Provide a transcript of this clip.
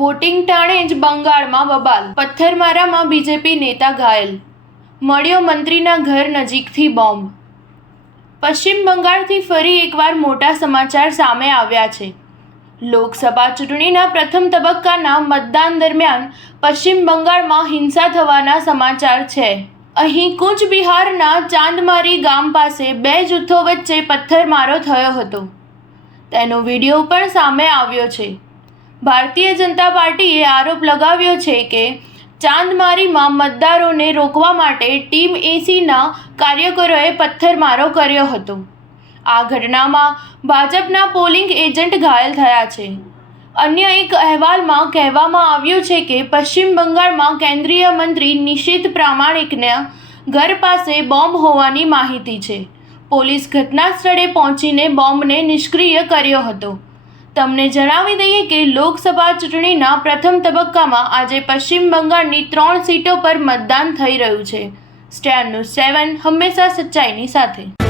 Voting ટાણે જ બંગાળમાં બબાલ, પથ્થરમારામાં બીજેપી નેતા ઘાયલ, મળ્યો મંત્રીના ઘર નજીકથી બોમ્બ. પશ્ચિમ બંગાળથી ફરી એકવાર મોટા સમાચાર સામે આવ્યા છે. લોકસભા ચૂંટણીના પ્રથમ તબક્કાના મતદાન દરમિયાન પશ્ચિમ બંગાળમાં હિંસા થવાના સમાચાર છે. અહીં કૂચ બિહારના ચાંદમારી ગામ પાસે બે જૂથો વચ્ચે પથ્થરમારો થયો હતો. તેનો વિડીયો પણ સામે આવ્યો છે. ભારતીય જનતા પાર્ટીએ આરોપ લગાવ્યો છે કે ચાંદમારીમાં મતદારોને રોકવા માટે ટીમ એસીના કાર્યકરોએ પથ્થરમારો કર્યો હતો. આ ઘટનામાં ભાજપના પોલિંગ એજન્ટ ઘાયલ થયા છે. અન્ય એક અહેવાલમાં કહેવામાં આવ્યું છે કે પશ્ચિમ બંગાળમાં કેન્દ્રીય મંત્રી નિશીથ પ્રામાણિકના ઘર પાસે બોમ્બ હોવાની માહિતી છે. પોલીસ ઘટના સ્થળે પહોંચીને બોમ્બને નિષ્ક્રિય કર્યો હતો. તમને જણાવી દઈએ કે લોકસભા ચૂંટણીના પ્રથમ તબક્કામાં આજે પશ્ચિમ બંગાળની 3 સીટો પર મતદાન થઈ રહ્યું છે. સ્ટાર ન્યૂઝ 7 હંમેશા સચ્ચાઈની સાથે.